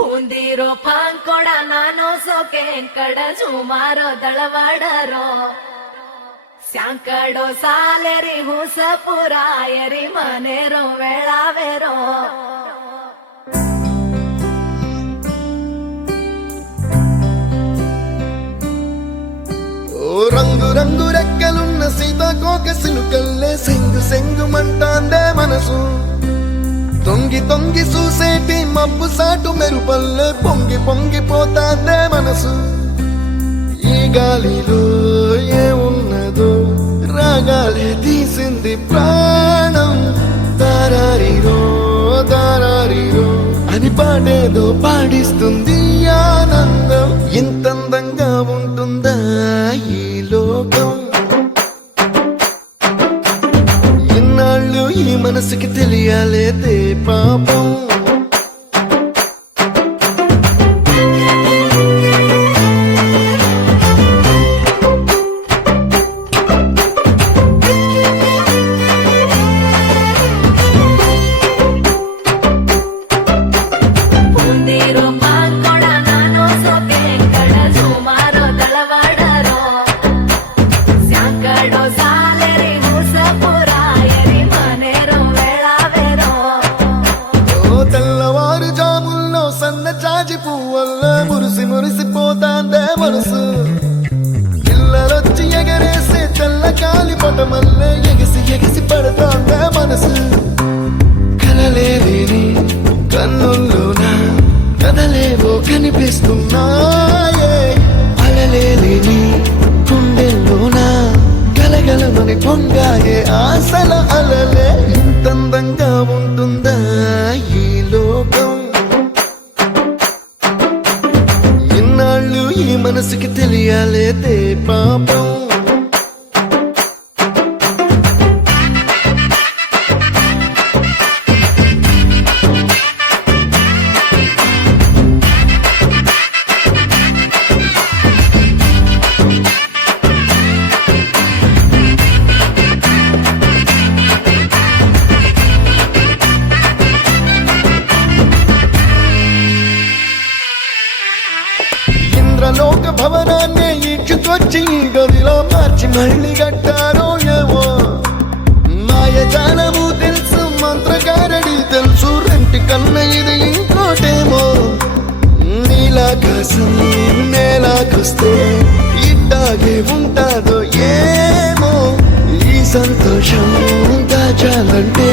ಪೂಂದಿರೋ ಪಾಂಕೊಡ ನಾನು ಸೋಕೆ ಕಡ ಸುಮಾರೋ ದಳವಾಡರೋ ಸ್ಯಾಂಕಡೋ ಸಾಲೆರಿ ಹುಸಪುರಾಯರಿ ಮನೆರೋ ವೇಳಾವೆರೋ రంగు రంగు రెక్కలున్న సీతాకోక సిలుకల్లే సెంగు సెంగు మంటాందే మనసు తొంగి తొంగి చూసేటి మబ్బు సాటు మెరుపల్లే పొంగి పొంగిపోతాందే మనసు ఈ గాలిలో ఏమున్నదో రాగాలే తీసింది ప్రాణం దారారిరో దారారిరో అని పాడేదో పాడిస్తుంది ఆనందం ఇంతందంగా ఉంటుందా ఈ లోకం ఇన్నాళ్ళు ఈ మనసుకి తెలియాలేదే పాపం జాజి పువ్వల్ల మురిసి మురిసిపోతాందే మనసు పిల్లలొచ్చి ఎగరేసే తెల్ల కాలి పటమల్లే ఎగిసి ఎగిసి పడతాందే మనసు కలలేని కన్నుల్లోన కదలేవో కనిపిస్తున్నాయే అలలేని గుండెల్లోన గలగలమని పొంగాయే ఆశల అలలే ఇంతందంగా ఉంటుందా ఈ లోకం ఈ మనసుకి తెలియాలేదే పాపం లోక భవనాన్ని ఈడ్చుకొచ్చి గదిలో మార్చి మళ్ళీ కట్టారో ఏమో మాయజాలము తెలుసు మంత్రగారడి తెలుసు రెంటి కన్న ఇది ఇంకోటేమో నీలాకాశం నేలాకొస్తే ఇట్టాగే ఉంటాదో ఏమో ఈ సంతోషం దాచాలంటే